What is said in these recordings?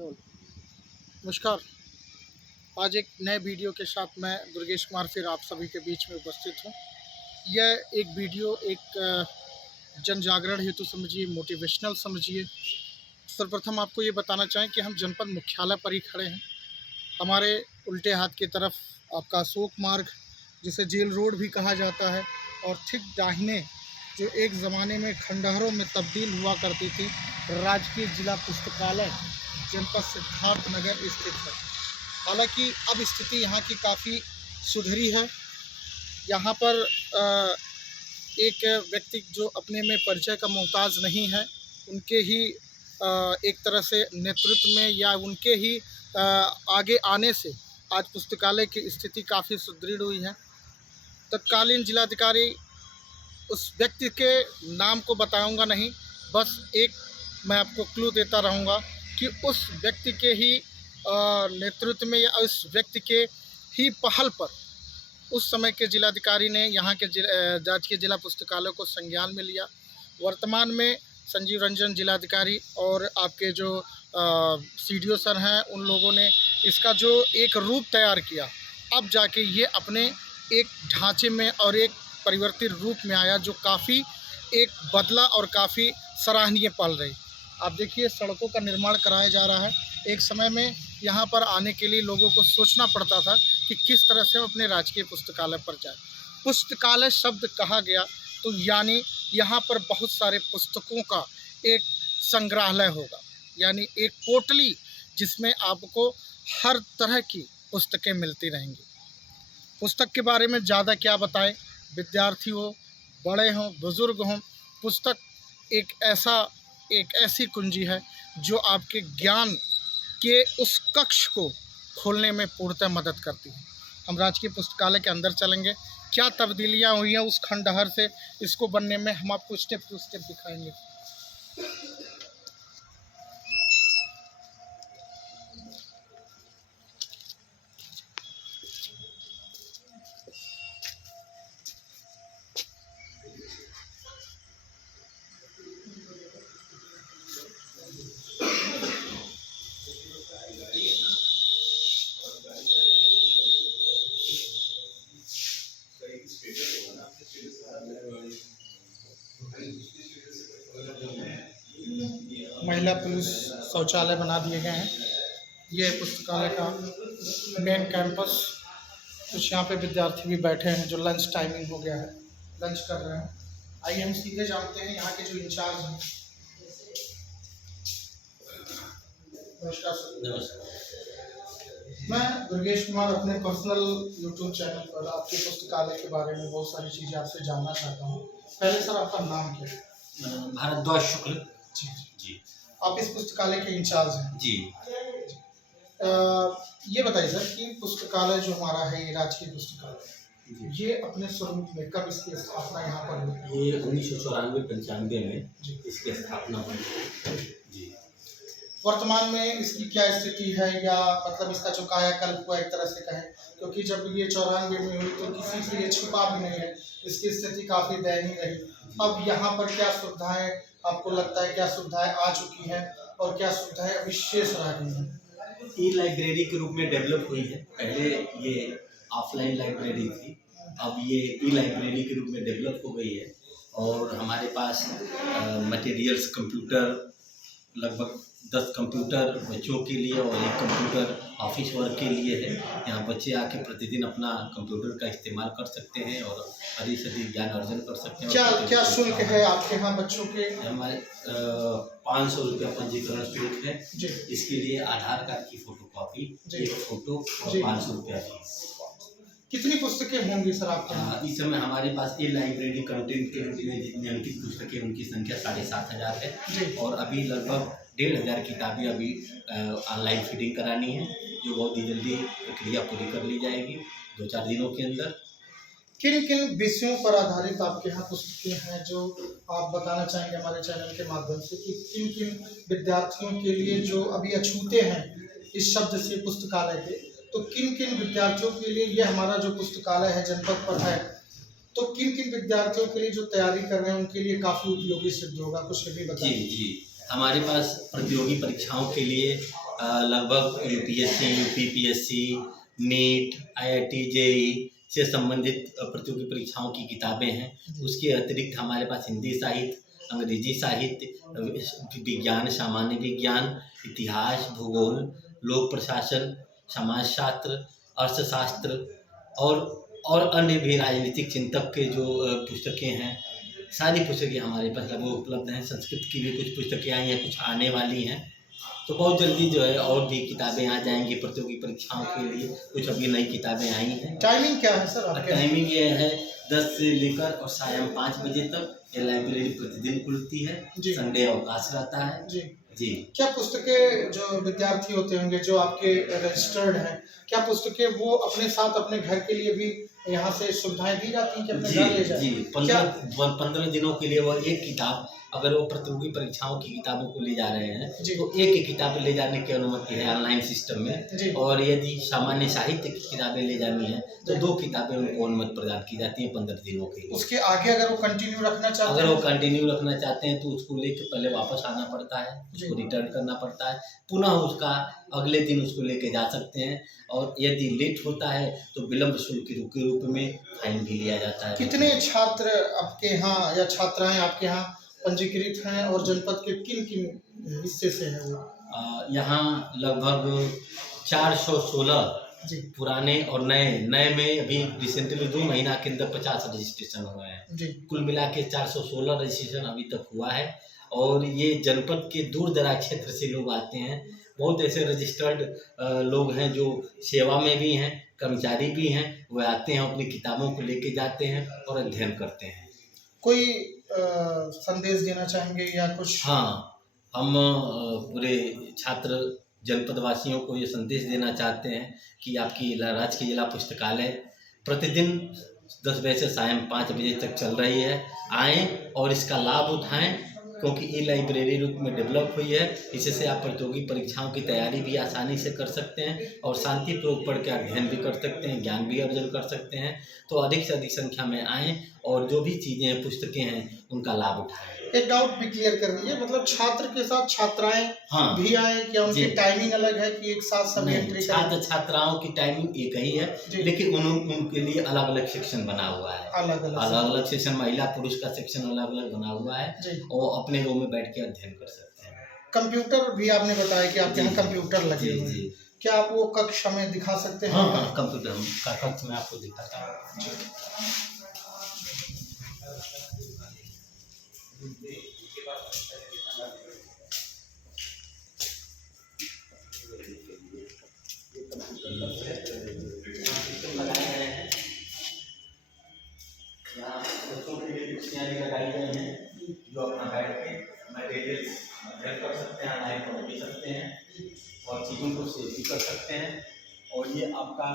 नमस्कार। आज एक नए वीडियो के साथ मैं दुर्गेश कुमार फिर आप सभी के बीच में उपस्थित हूँ। यह एक वीडियो एक जन जागरण हेतु समझिए, मोटिवेशनल समझिए। सर्वप्रथम आपको ये बताना चाहें कि हम जनपद मुख्यालय पर ही खड़े हैं। हमारे उल्टे हाथ की तरफ आपका अशोक मार्ग, जिसे जेल रोड भी कहा जाता है, और ठीक दाहिने जो एक ज़माने में खंडहरों में तब्दील हुआ करती थी, राजकीय जिला पुस्तकालय जनपद सिद्धार्थनगर स्थित है। हालांकि अब स्थिति यहाँ की काफ़ी सुधरी है। यहाँ पर एक व्यक्ति जो अपने में परिचय का मोहताज नहीं है, उनके ही एक तरह से नेतृत्व में या उनके ही आगे आने से आज पुस्तकालय की स्थिति काफ़ी सुदृढ़ हुई है। तत्कालीन जिलाधिकारी, उस व्यक्ति के नाम को बताऊंगा नहीं, बस एक मैं आपको क्लू देता रहूँगा कि उस व्यक्ति के ही नेतृत्व में या उस व्यक्ति के ही पहल पर उस समय के जिलाधिकारी ने यहाँ के राजकीय जिला पुस्तकालय को संज्ञान में लिया। वर्तमान में संजीव रंजन जिलाधिकारी और आपके जो CDO सर हैं, उन लोगों ने इसका जो एक रूप तैयार किया, अब जाके ये अपने एक ढांचे में और एक परिवर्तित रूप में आया, जो काफ़ी एक बदला और काफ़ी सराहनीय पल रही। आप देखिए, सड़कों का निर्माण कराया जा रहा है। एक समय में यहाँ पर आने के लिए लोगों को सोचना पड़ता था कि किस तरह से हम अपने राजकीय पुस्तकालय पर जाएं। पुस्तकालय शब्द कहा गया तो यानी यहाँ पर बहुत सारे पुस्तकों का एक संग्रहालय होगा, यानी एक पोटली जिसमें आपको हर तरह की पुस्तकें मिलती रहेंगी। पुस्तक के बारे में ज़्यादा क्या बताएं, विद्यार्थी हो, बड़े हों, बुज़ुर्ग हों, पुस्तक एक ऐसी कुंजी है जो आपके ज्ञान के उस कक्ष को खोलने में पूर्णतः मदद करती है। हम राजकीय पुस्तकालय के अंदर चलेंगे, क्या तब्दीलियां हुई हैं उस खंडहर से इसको बनने में, हम आपको स्टेप टू स्टेप दिखाएंगे। महिला पुलिस शौचालय बना दिए गए हैं। ये पुस्तकालय का मेन कैंपस। कुछ यहाँ पे विद्यार्थी भी बैठे हैं जो लंच टाइमिंग हो गया है, लंच कर रहे हैं। आइए हम सीधे जानते हैं यहाँ के जो इंचार्ज हैं। नमस्कार सर। नमस्कार। मैं दुर्गेश कुमार अपने पर्सनल YouTube चैनल पर आपके पुस्तकालय के बारे में बहुत सारी चीज़ें आपसे जानना चाहता हूँ। पहले सर, आपका नाम क्या है? भारद्वाज शुक्ल। जी जी। आप इस पुस्तकालय के इंचार्ज हैं? जी। ये बताइए सर कि पुस्तकालय जो हमारा है, ये राजकीय पुस्तकालय, ये अपने स्वरूप में कब इसकी स्थापना यहाँ पर हुई? ये 1994-95 में इसकी स्थापना हुई। जी। वर्तमान में इसकी क्या स्थिति है, या मतलब इसका जो कायाकल्प हुआ एक तरह से कहें, क्योंकि जब ये 94 में हुई तो किसी से ये छुपा भी नहीं है, इसकी स्थिति काफ़ी दयनीय रही। अब यहाँ पर क्या सुविधाएं आपको लगता है, क्या सुविधाएं आ चुकी हैं और क्या सुविधाएं अभी शेष रह गई हैं? ई लाइब्रेरी के रूप में डेवलप हुई है। पहले ये ऑफलाइन लाइब्रेरी थी, अब ये ई लाइब्रेरी के रूप में डेवलप हो गई है। और हमारे पास मटेरियल्स, कंप्यूटर, लगभग 10 कंप्यूटर बच्चों के लिए और 1 कंप्यूटर ऑफिस वर्क के लिए है। यहाँ बच्चे आके प्रतिदिन अपना कंप्यूटर का इस्तेमाल कर सकते हैं और अधिक से अधिक ज्ञान अर्जन कर सकते हैं। क्या शुल्क है आपके यहाँ बच्चों के? हमारे 500 रुपया पंजीकरण शुल्क है। जी। इसके लिए आधार कार्ड की फोटोकॉपी, 1 फोटो और 500 रुपया फीस। कितनी पुस्तकें होंगी सर आपके यहाँ? इस समय हमारे पास ई लाइब्रेरी कंटेंट के रूप में जितनी अंकित पुस्तकें, उनकी संख्या 7500 है। जी। और अभी लगभग 1500 किताबें अभी ऑनलाइन फीडिंग करानी है, जो बहुत ही जल्दी प्रक्रिया पूरी कर ली जाएगी 2-4 दिनों के अंदर। किन किन विषयों पर आधारित आपके यहाँ पुस्तकें हैं जो आप बताना चाहेंगे हमारे चैनल के माध्यम से, कि किन किन विद्यार्थियों के लिए जो अभी अछूते हैं इस शब्द से पुस्तकालय के, तो किन किन विद्यार्थियों के लिए ये हमारा जो पुस्तकालय है जनपद पर है, तो किन किन विद्यार्थियों के लिए जो तैयारी कर रहे हैं उनके लिए काफ़ी उपयोगी सिद्ध होगा, कुछ भी बताइए। जी। हमारे पास प्रतियोगी परीक्षाओं के लिए लगभग UPSC, UPPSC, NEET, IIT, JEE से संबंधित प्रतियोगी परीक्षाओं की किताबें हैं। उसके अतिरिक्त हमारे पास हिंदी साहित्य, अंग्रेजी साहित्य, विज्ञान, सामान्य विज्ञान, इतिहास, भूगोल, लोक प्रशासन, समाजशास्त्र, अर्थशास्त्र और अन्य भी राजनीतिक चिंतक के जो पुस्तकें हैं, सारी पुस्तकें हमारे पास लगभग उपलब्ध हैं। संस्कृत की भी कुछ पुस्तकें आई हैं, कुछ आने वाली हैं। तो बहुत जल्दी जो है और भी किताबें आ जाएंगी प्रतियोगी परीक्षाओं के लिए। कुछ अभी नई किताबें आई हैं। टाइमिंग क्या है सर आपके? टाइमिंग ये है 10 से लेकर और सायं 5 बजे तक। ये लाइब्रेरी प्रतिदिन खुलती है, संडे अवकाश रहता है। जी जी। क्या पुस्तकें जो विद्यार्थी होते होंगे जो आपके रजिस्टर्ड हैं, क्या पुस्तकें वो अपने साथ अपने घर के लिए भी यहाँ से सुविधाएं दी जाती हैं कि अपने घर ले जाएं? जी 15 दिनों के लिए वो एक किताब, अगर वो प्रतियोगी परीक्षाओं की किताबों को ले जा रहे हैं तो एक ही किताब ले जाने की अनुमति है ऑनलाइन सिस्टम में। और यदि सामान्य साहित्य की किताबें ले जानी है तो 2 किताबें उनको अनुमति प्रदान की जाती है 15 दिनों के लिए। उसके आगे अगर वो कंटिन्यू रखना चाहते हैं, अगर वो कंटिन्यू रखना चाहते हैं तो उसको लेके पहले वापस आना पड़ता है, उसको रिटर्न करना पड़ता है, पुनः उसका अगले दिन उसको लेके जा सकते हैं। और यदि लेट होता है तो विलम्ब शुल्क के रूप में फाइन भी लिया जाता है। कितने छात्र आपके यहाँ या छात्राएं आपके यहाँ पंजीकृत हैं और जनपद के किन किन हिस्से से हैं वो? यहाँ लगभग 416 पुराने और नए में अभी रिसेंटली 2 महीना के अंदर 50 रजिस्ट्रेशन हुए हैं। कुल मिला के 416 रजिस्ट्रेशन अभी तक हुआ है। और ये जनपद के दूर दराज क्षेत्र से लोग आते हैं। बहुत ऐसे रजिस्टर्ड लोग हैं जो सेवा में भी हैं, कर्मचारी भी हैं, वो आते हैं, अपनी किताबों को लेके जाते हैं और अध्ययन करते हैं। कोई संदेश देना चाहेंगे या कुछ? हाँ, हम पूरे छात्र जनपद वासियों को ये संदेश देना चाहते हैं कि आपकी राजकीय जिला पुस्तकालय प्रतिदिन 10 बजे से सायं 5 बजे तक चल रही है। आएँ और इसका लाभ उठाएं, क्योंकि ई लाइब्रेरी रूप में डेवलप हुई है। इससे आप प्रतियोगी परीक्षाओं की तैयारी भी आसानी से कर सकते हैं और शांतिपूर्वक पढ़ के अध्ययन भी कर सकते हैं, ज्ञान भी अर्जन कर सकते हैं। तो अधिक से अधिक संख्या में आएँ और जो भी चीज़ें पुस्तकें हैं उनका लाभ उठाएं। एक डाउट भी क्लियर कर दीजिए, मतलब छात्र के साथ छात्राएं भी आए, क्या उनकी टाइमिंग अलग है कि एक साथ सभी एंट्री? छात्र छात्राओं की टाइमिंग एक ही है, लेकिन उनके लिए अलग अलग सेक्शन बना हुआ है। अलग अलग सेक्शन, महिला पुरुष का सेक्शन अलग अलग बना हुआ है और अपने रूम में बैठ के अध्ययन कर सकते हैं। कंप्यूटर भी आपने बताया कि आपके यहाँ कंप्यूटर लगे हुए हैं, क्या आप वो कक्ष हमें दिखा सकते हैं? हाँ, कंप्यूटर का कक्ष मैं आपको दिखाता हूँ। लगाई गई हैं जो अपना बैठ के मटेरियल्स अध्ययन कर सकते हैं, ऑनलाइन पढ़ भी सकते हैं और चीज़ों को सेव भी कर सकते हैं। और ये आपका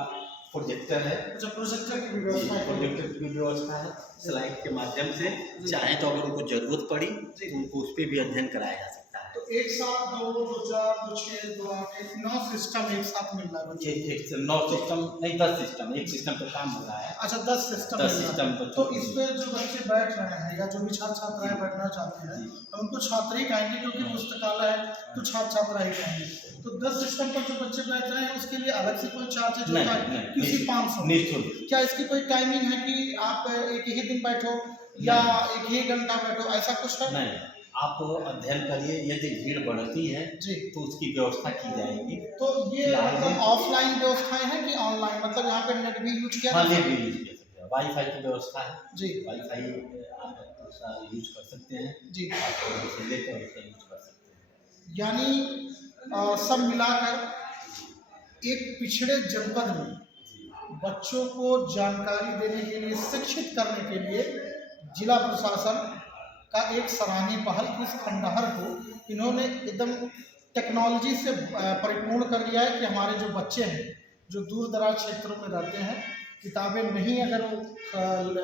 प्रोजेक्टर है। अच्छा, प्रोजेक्टर की व्यवस्था है? प्रोजेक्टर की व्यवस्था है। स्लाइड के माध्यम से चाहे तो अगर उनको ज़रूरत पड़ी तो उनको उस पर भी अध्ययन कराया जा सकता है। तो एक साथ 2, 2, 4, 2, 6, 2, 8, 9 सिस्टम एक साथ मिल रहा है? 9 सिस्टम नहीं, 10 सिस्टम, एक सिस्टम पे काम हो रहा है। अच्छा, 10 सिस्टम। तो इस पे जो बच्चे बैठ रहे हैं या जो भी छात्र छात्राएं बैठना चाहते हैं उनको छात्र ही कहेंगे, क्योंकि पुस्तकालय है तो छात्र छात्रा ही कहेंगे। तो 10 सिस्टम पर जो बच्चे बैठ रहे हैं उसके लिए अलग से कोई चार्जेज होता है? किसी 500? क्या इसकी कोई टाइमिंग है कि आप एक ही दिन बैठो या एक ही घंटा बैठो, ऐसा कुछ है? नहीं, आप अध्ययन करिए। यदि भीड़ बढ़ती है तो उसकी व्यवस्था की जाएगी। तो ये मतलब ऑफलाइन व्यवस्थाएं हैं कि ऑनलाइन, मतलब यहाँ पे नेट भी यूज किया? हाँ, नेट भी यूज कर सकते हैं, वाईफाई की व्यवस्था है। वाईफाई आप यूज कर सकते हैं। लेकर उसका यूज कर सकते हैं। यानी सब मिलाकर एक पिछड़े जनपद में बच्चों को जानकारी देने के लिए, शिक्षित करने के लिए जिला प्रशासन का एक सराहनीय पहल इस खंडहर को इन्होंने एकदम टेक्नोलॉजी से परिपूर्ण कर लिया है कि हमारे जो बच्चे हैं जो दूर दराज क्षेत्रों में रहते हैं, किताबें नहीं अगर वो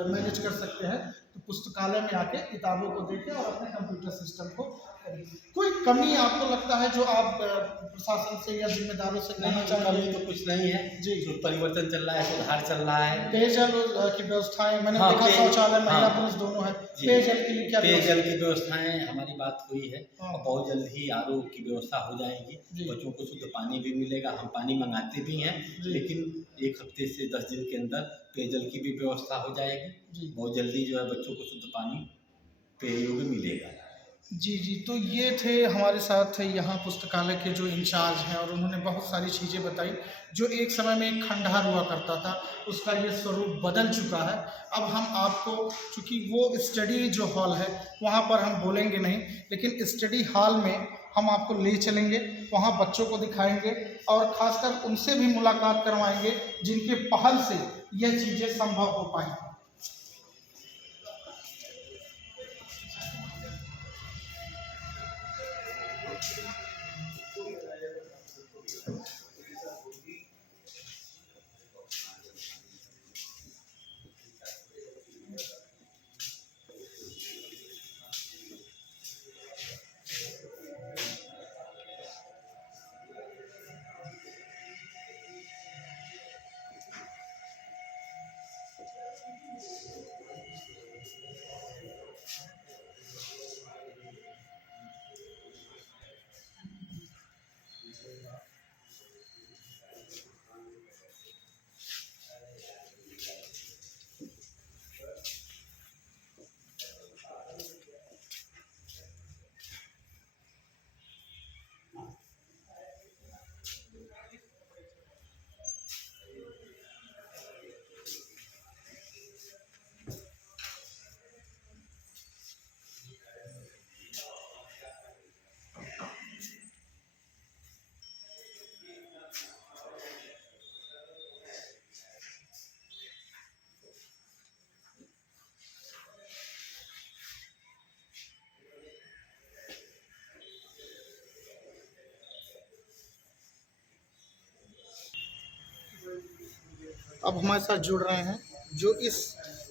मैनेज कर सकते हैं तो पुस्तकालय में आके किताबों को देखें और अपने कंप्यूटर सिस्टम को कोई कमी आपको लगता है जो आप प्रशासन से या जिम्मेदारों से कहना चाहेंगे? कमी तो कुछ नहीं है जी। जो परिवर्तन चल रहा है, सुधार चल रहा है। पेयजल की व्यवस्थाएं मैंने हाँ, देखा, शौचालय महिला हाँ, पुरुष दोनों है। जी। पेयजल के लिए क्या पेयजल की व्यवस्थाएं हमारी बात हुई है हाँ। और बहुत जल्द ही आरओ की व्यवस्था हो जाएगी। जी। बच्चों को शुद्ध पानी भी मिलेगा। हम पानी मंगाते भी हैं, जी। लेकिन 1 हफ्ते से 10 दिन के अंदर पेयजल की भी व्यवस्था हो जाएगी। जी। बहुत जल्दी जो है बच्चों को शुद्ध पानी पेय योग्य मिलेगा। जी, जी। तो ये थे हमारे साथ यहाँ पुस्तकालय के जो इंचार्ज हैं और उन्होंने बहुत सारी चीज़ें बताई जो एक समय में एक खंडहर हुआ करता था, उसका ये स्वरूप बदल चुका है। अब हम आपको, चूँकि वो स्टडी जो हॉल है वहाँ पर हम बोलेंगे नहीं, लेकिन स्टडी हॉल में हम आपको ले चलेंगे, वहाँ बच्चों को दिखाएँगे और ख़ासकर उनसे भी मुलाकात करवाएँगे जिनके पहल से यह चीज़ें संभव हो पाई। अब हमारे साथ जुड़ रहे हैं जो इस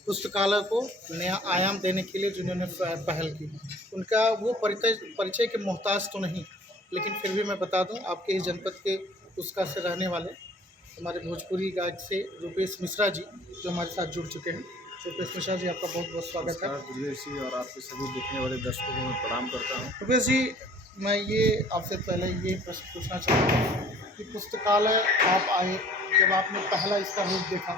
पुस्तकालय को नया आयाम देने के लिए जिन्होंने पहल की। उनका वो परिचय के मोहताज तो नहीं, लेकिन फिर भी मैं बता दूं, आपके इस जनपद के उसका से रहने वाले हमारे भोजपुरी गायक से रूपेश मिश्रा जी जो हमारे साथ जुड़ चुके हैं। रूपेश मिश्रा जी, आपका बहुत बहुत स्वागत है। दुर्गेश जी और आपके सभी देखने वाले दर्शकों को मैं प्रणाम करता हूँ। रूपेश जी, मैं ये आपसे पहले ये प्रश्न पूछना चाहता हूँ कि पुस्तकालय आप आए, जब आपने पहला इसका रूप देखा,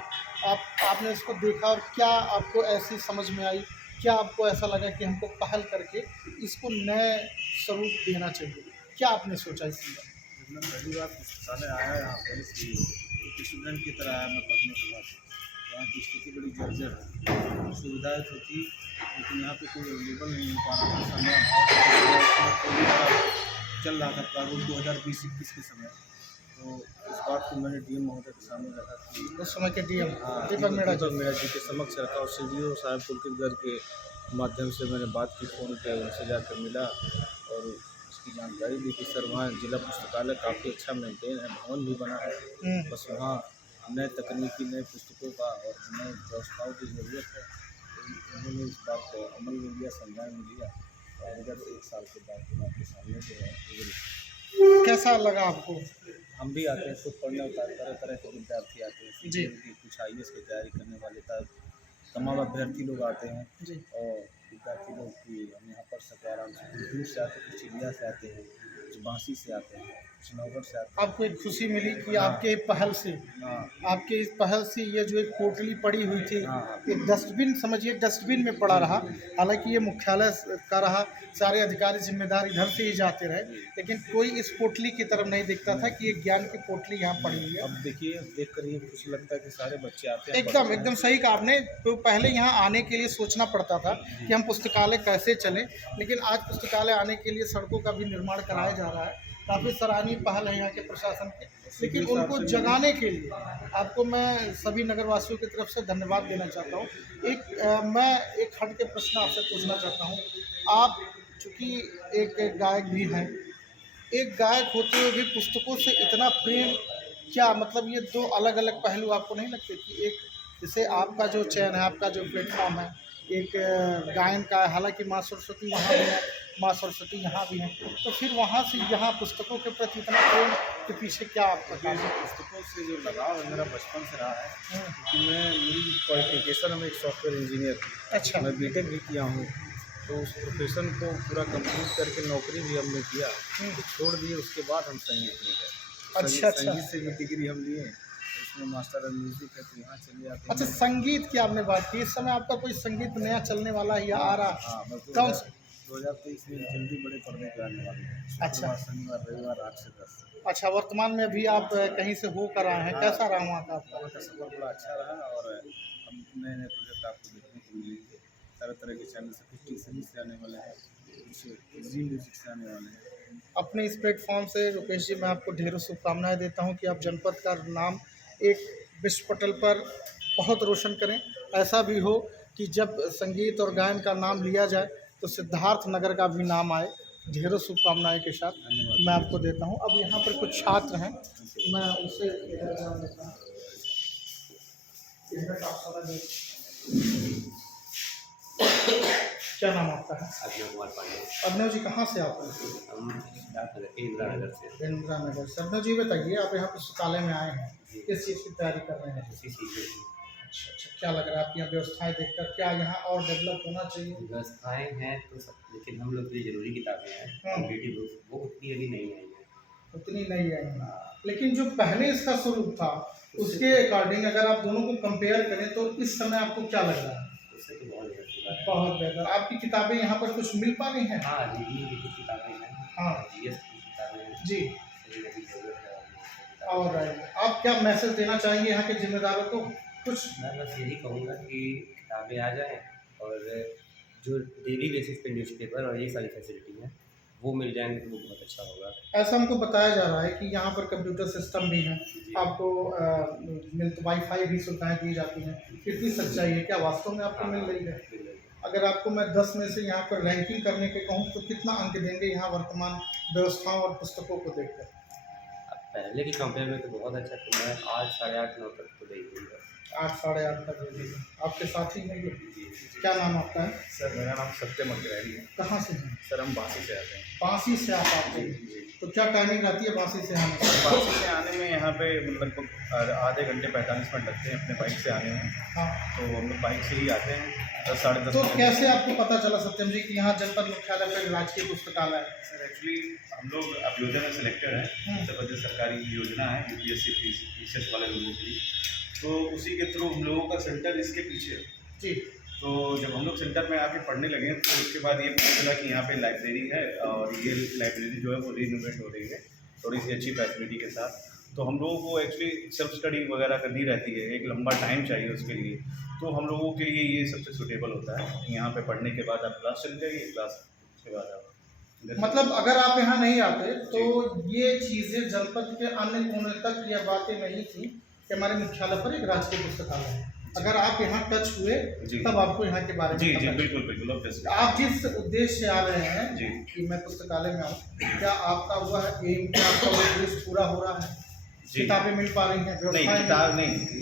आपने इसको देखा और क्या आपको ऐसी समझ में आई, क्या आपको ऐसा लगा कि हमको पहल करके इसको नए स्वरूप देना चाहिए, क्या आपने सोचा इसमें? जब मैं पहली बार पुस्तकालय आया यहाँ पर एक स्टूडेंट की तरह आया मैं पढ़ने के बाद, यहाँ की स्थिति बड़ी जर्जर है, सुविधाएँ तो थी लेकिन यहाँ पे कोई अवेलेबल नहीं हो पा रहा था। समय अभाव चल रहा था प्रारूप 2020-21 के समय, तो इस बात को मैंने डीएम महोदय के सामने रखा कि उस समय के डीएम दीपक मेड़ा जी के समक्ष रखा और सीडीओ साहब पुलकित गर्ग के माध्यम से मैंने बात की, फ़ोन पे उनसे जाकर मिला और इसकी जानकारी दी कि सर वहाँ जिला पुस्तकालय काफ़ी अच्छा मेंटेन है, भवन भी बना है, बस वहाँ नए तकनीकी नए पुस्तकों का और नए व्यवस्थाओं की ज़रूरत है। तो उन्होंने इस बात को अमल में लिया, संज्ञान में लिया और विगत 1 साल के बाद आपके सामने जो है। कैसा लगा आपको? हम भी आते हैं खुद पढ़ने, तरह तरह के विद्यार्थी आते हैं जी। कुछ IAS की तैयारी करने वाले तमाम अभ्यर्थी लोग आते हैं जी। और विद्यार्थी लोग भी हम यहाँ पढ़ सके आराम से। कुछ दूर से आते हैं, कुछ चिड़िया से आते हैं, कुछ बांसी से आते हैं, कुछ नौगढ़ से आते हैं। आपको एक खुशी मिली कि आपके पहल से, हाँ आपके इस पहल से ये जो एक पोटली पड़ी हुई थी, हाँ एक डस्टबिन समझिए डस्टबिन में पड़ा रहा। हालांकि ये मुख्यालय का रहा, सारे अधिकारी जिम्मेदार इधर से ही जाते रहे, लेकिन कोई इस पोटली की तरफ नहीं देखता था कि एक ज्ञान की पोटली यहाँ पड़ी हुई है। अब देखिए, देख कर ये खुशी लगता है कि सारे बच्चे आते हैं। एकदम एकदम सही कहा आपने। तो पहले यहाँ आने के लिए सोचना पड़ता था कि हम पुस्तकालय कैसे चलें, लेकिन आज पुस्तकालय आने के लिए सड़कों का भी निर्माण कराया जा रहा है। काफ़ी सराहनीय पहल है यहाँ के प्रशासन की, लेकिन उनको जगाने के लिए आपको मैं सभी नगरवासियों की तरफ से धन्यवाद देना चाहता हूँ। मैं एक हट के प्रश्न आपसे पूछना चाहता हूँ। आप चूँकि एक गायक भी हैं, एक गायक होते हुए भी पुस्तकों से इतना प्रेम, क्या मतलब ये 2 अलग अलग पहलू आपको नहीं लगते कि एक जैसे आपका जो चयन है, आपका जो प्लेटफॉर्म है एक गायन का है, हालांकि माँ सरस्वती वहाँ भी है, माँ सरस्वती यहाँ भी हैं, तो फिर वहाँ से यहाँ पुस्तकों के प्रति इतना प्रेम के पीछे क्या आपका कारण मुझे है? पुस्तकों से जो लगाव है मेरा बचपन से रहा है, हम्म, क्योंकि मेरी क्वालिफिकेशन में एक सॉफ्टवेयर इंजीनियर अच्छा मैं बीटेक भी किया हूँ। तो उस प्रोफेशन को पूरा कंप्लीट करके नौकरी भी हमने किया, तो छोड़ दिए। उसके बाद हम संगीत में गए। अच्छा, अच्छा। संगीत से भी डिग्री हम लिए, उसमें मास्टर ऑफ म्यूजिक है, तो यहाँ चले जाते हैं। अच्छा, संगीत की आपने बात की, इस समय आपका कोई संगीत नया चलने वाला है या आ रहा है? हाँ, बस कौन सा? 2023 में जल्दी बड़े पर्दे पे आने वाले हैं। अच्छा। शुक्रवार, शनिवार, रविवार 8 से 10। अच्छा, वर्तमान में अभी आप कहीं से होकर आए हैं, कैसा रहा वहाँ का आपका? वहाँ का सफर बड़ा अच्छा रहा, और हम नए नए प्रोजेक्ट आपको देखने को मिलेंगे। तरह तरह के चैनल से, कुछ टीवी से आने वाले हैं, कुछ जी म्यूजिक से आने वाले हैं। अपने इस प्लेटफॉर्म से रुपेश जी मैं आपको ढेरों शुभकामनाएं देता हूं कि आप जनपद का नाम एक विश्व पटल पर बहुत रोशन करें। ऐसा भी हो कि जब संगीत और गायन का नाम लिया जाए तो सिद्धार्थ नगर का भी नाम आए। ढेरों शुभकामनाएं के साथ मैं आपको देता हूं। अब यहाँ पर कुछ छात्र हैं, मैं उनसे इधर जान देता हूँ। क्या नाम आपका है? अभिनव कुमार पांडे। अभिनव जी कहाँ से आप हैं? हम इंदिरा नगर से इंदिरा नगर से। अभिनव जी बताइए, आप यहाँ पुस्तकालय में आए हैं, किस चीज़ की तैयारी कर रहे हैं? इसी चीज़ में अच्छा अच्छा, क्या लग रहा है आपकी यहाँ व्यवस्थाएं देखकर, क्या यहाँ और डेवलप होना चाहिए? व्यवस्थाएँ हैं तो सब, लेकिन हम लोग के लिए ज़रूरी किताबें हैं कॉम्पिटिटिव बुक्स, वो उतनी अभी नहीं आई हैं। उतनी नहीं आई है, लेकिन जो पहले इसका स्वरूप था उसके अकॉर्डिंग अगर आप दोनों को कंपेयर करें तो इस समय आपको क्या लग रहा है? उससे तो बहुत बेहतर चुका है। बहुत बेहतर। आपकी किताबें यहाँ पर कुछ मिल पा रही हैं? हाँ, रीडिंग की कुछ किताबें हैं, हाँ जीएस की किताबें हैं, जी। लेकिन अभी ज़रूरत है और आप क्या मैसेज देना चाहेंगे यहाँ के जिम्मेदारों को? कुछ मैं बस यही कहूँगा कि किताबें आ जाएँ, और जो डेली बेसिस पे न्यूज़पेपर और ये सारी फैसिलिटी हैं वो मिल जाएंगे तो वो बहुत अच्छा होगा। ऐसा हमको बताया जा रहा है कि यहाँ पर कंप्यूटर सिस्टम भी है, आपको वाईफाई भी सुविधाएं दी जाती हैं। कितनी सच्चाई है, क्या वास्तव में आपको मिल रही है? अगर आपको मैं 10 में से यहाँ पर रैंकिंग करने के कहूँ तो कितना अंक देंगे यहाँ वर्तमान व्यवस्थाओं और पुस्तकों को देखकर? अब पहले की कंपेयर में तो बहुत अच्छा, तो मैं 8, 8.5, 9 तक तो दे ही दूँगा। 8, 8.5 तक दे दीजिए। आपके साथी हैं ये? क्या नाम आपका है? सर, मेरा नाम सत्यम अग्रहरी है। कहाँ से हैं? सर, हम बासी से आते हैं। बासी से आप आते हैं, तो क्या टाइमिंग रहती है बासी से आने की? बासी से आने में यहाँ पे लगभग आधे घंटे 45 मिनट लगते हैं अपने बाइक से आने में। हाँ, तो हम लोग बाइक से ही आते हैं 10, साढ़े 10 तो बजे। कैसे आपको पता चला सत्यम जी कि यहाँ जनपद मुख्यालय पर राजकीय पुस्तकालय है? सर, एक्चुअली हम लोग अभ्युदय में सिलेक्टेड हैं। उत्तर प्रदेश सरकारी योजना है यूपीएससी पीसीएस वाले लोगों के लिए, तो उसी के थ्रू हम लोगों का सेंटर इसके पीछे है। जी। तो जब हम लोग सेंटर में आके पढ़ने लगे तो उसके बाद ये पता चला कि यहाँ पे लाइब्रेरी है, और ये लाइब्रेरी जो है वो रीनोवेट हो रही है थोड़ी सी अच्छी फैसिलिटी के साथ। तो हम लोगों को एक्चुअली सेल्फ स्टडी वगैरह करनी रहती है, एक लंबा टाइम चाहिए उसके लिए, तो हम लोगों के लिए ये सबसे सूटेबल होता है। यहाँ पे पढ़ने के बाद आप क्लास चल जाइए, क्लास के बाद आप मतलब अगर आप यहाँ नहीं आते तो ये चीज़ें जनपद के अन्य कोने तक ये बातें नहीं थी कि हमारे मुख्यालय पर एक राजकीय पुस्तकालय है। अगर आप यहाँ टच हुए जी। तब आपको यहाँ के बारे में जी पता जी चला। बिल्कुल बिल्कुल obviously। आप जिस उद्देश्य से आ रहे हैं जी कि मैं पुस्तकालय में आऊँ, क्या आपका वह एम, क्या आपका वो उद्देश्य पूरा हो रहा है? जी। किताबें मिल पा रही हैं, नहीं, व्यवस्थाएं किताब नहीं,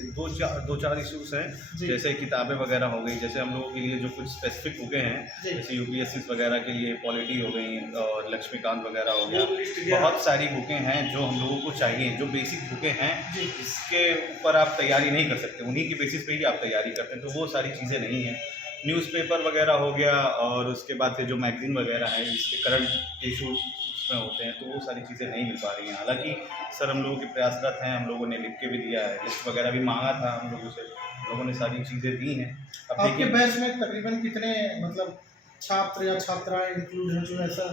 दो चार इश्यूज हैं, जी। जैसे किताबें वगैरह हो गई, जैसे हम लोगों के लिए जो कुछ स्पेसिफिक बुकें हैं, जी। जैसे यूपीएससी वगैरह के लिए पॉलिटी हो गई और लक्ष्मीकांत वगैरह हो वो लिस्ट गया, दिया है। बहुत सारी बुकें हैं जो हम लोगों को चाहिए, जो बेसिक बुकें हैं जी। इसके ऊपर आप तैयारी नहीं कर सकते, उन्हीं की बेसिस पे ही आप तैयारी करते हैं, तो वो सारी चीज़ें नहीं हैं। न्यूज़पेपर वगैरह हो गया, और उसके बाद से जो मैगजीन वगैरह है जिसके करंट इशू उसमें होते हैं, तो वो सारी चीज़ें नहीं मिल पा रही हैं। हालांकि सर हम लोगों के प्रयासरत हैं, हम लोगों ने लिख के भी दिया है, लिस्ट वगैरह भी मांगा था हम लोगों से, हम लोगों ने सारी चीज़ें दी हैं। अब आपके देखिए बैच में तकरीबन कितने मतलब छात्र या छात्राएं इंक्लूड हैं जो ऐसा?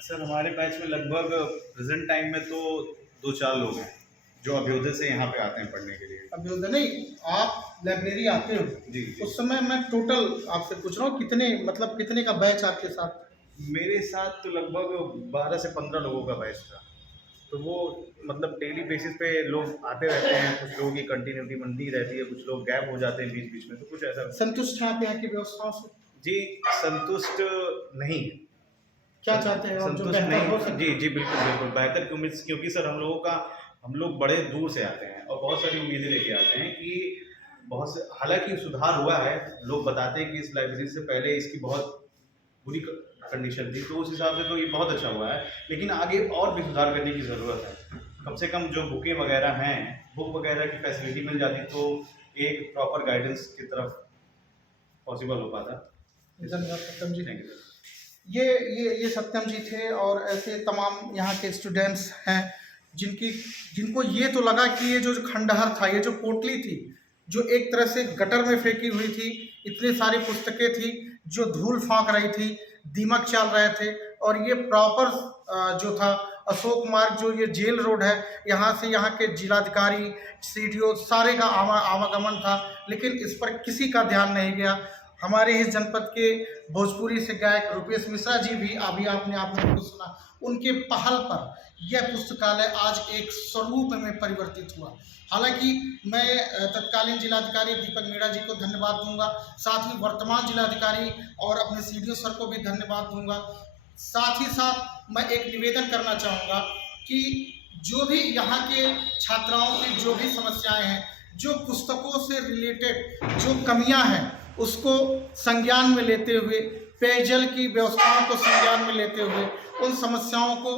सर, हमारे बैच में लगभग प्रेजेंट टाइम में तो 2-4 लोग हैं जो अभ्युदय से यहाँ पे आते हैं पढ़ने के लिए। अभ्युदय नहीं, आप लाइब्रेरी आते हो जी उस समय मैं टोटल आपसे पूछ रहा हूँ कितने मतलब कितने का बैच आपके साथ? मेरे साथ तो लगभग 12 से 15 लोगों का बैच था, तो वो मतलब डेली बेसिस पे लोग आते रहते हैं, कुछ लोगों की कंटिन्यूटी बनती रहती है, कुछ लोग गैप हो जाते हैं बीच बीच में, तो कुछ ऐसा। संतुष्ट हैं आप यहाँ की व्यवस्थाओं से? जी, संतुष्ट नहीं। क्या चाहते हैं आप जो संतुष्ट बेहतर हो नहीं, सके? जी जी बिल्कुल बिल्कुल बेहतर, क्योंकि सर हम लोग बड़े दूर से आते हैं और बहुत सारी उम्मीदें लेके आते हैं कि बहुत से, हालांकि सुधार हुआ है, लोग बताते हैं कि इस लाइब्रेरी से पहले इसकी बहुत बुरी कंडीशन थी, तो उस हिसाब से तो ये बहुत अच्छा हुआ है। लेकिन आगे और भी सुधार करने की ज़रूरत है। कम से कम जो बुकें वगैरह हैं, बुक वगैरह की फैसिलिटी मिल जाती तो एक प्रॉपर गाइडेंस की तरफ पॉसिबल हो पाता। धन्यवाद सत्यम जी। Thank you. ये सत्यम जी थे और ऐसे तमाम यहाँ के स्टूडेंट्स हैं जिनको ये तो लगा कि ये जो खंडहर था, ये जो पोटली थी, जो एक तरह से गटर में फेंकी हुई थी, इतनी सारी पुस्तकें थी जो धूल फाँक रही थी, दीमक चल रहे थे, और ये प्रॉपर जो था अशोक मार्ग, जो ये जेल रोड है, यहाँ से यहाँ के जिलाधिकारी, सीडीओ सारे का आवागमन था, लेकिन इस पर किसी का ध्यान नहीं गया। हमारे इस जनपद के भोजपुरी से गायक रुपेश मिश्रा जी भी अभी आपने उनको सुना, उनके पहल पर यह पुस्तकालय आज एक स्वरूप में परिवर्तित हुआ। हालांकि मैं तत्कालीन जिलाधिकारी दीपक मीणा जी को धन्यवाद दूंगा, साथ ही वर्तमान जिलाधिकारी और अपने सीडीओ सर को भी धन्यवाद दूंगा। साथ ही साथ मैं एक निवेदन करना चाहूँगा कि जो भी यहाँ के छात्राओं की जो भी समस्याएं हैं, जो पुस्तकों से रिलेटेड जो कमियां हैं, उसको संज्ञान में लेते हुए, पेयजल की व्यवस्थाओं को संज्ञान में लेते हुए उन समस्याओं को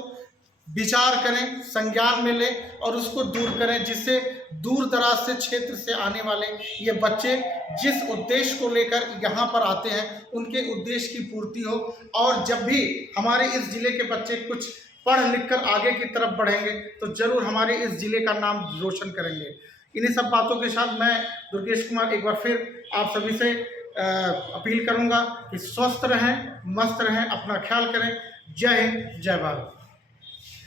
विचार करें, संज्ञान में लें और उसको दूर करें, जिससे दूर दराज से क्षेत्र से आने वाले ये बच्चे जिस उद्देश्य को लेकर यहाँ पर आते हैं, उनके उद्देश्य की पूर्ति हो। और जब भी हमारे इस ज़िले के बच्चे कुछ पढ़ लिख कर आगे की तरफ बढ़ेंगे तो ज़रूर हमारे इस ज़िले का नाम रोशन करेंगे। इन्हीं सब बातों के साथ मैं दुर्गेश कुमार एक बार फिर आप सभी से अपील करूंगा कि स्वस्थ रहें, मस्त रहें, अपना ख्याल करें। जय हिंद, जय भारत।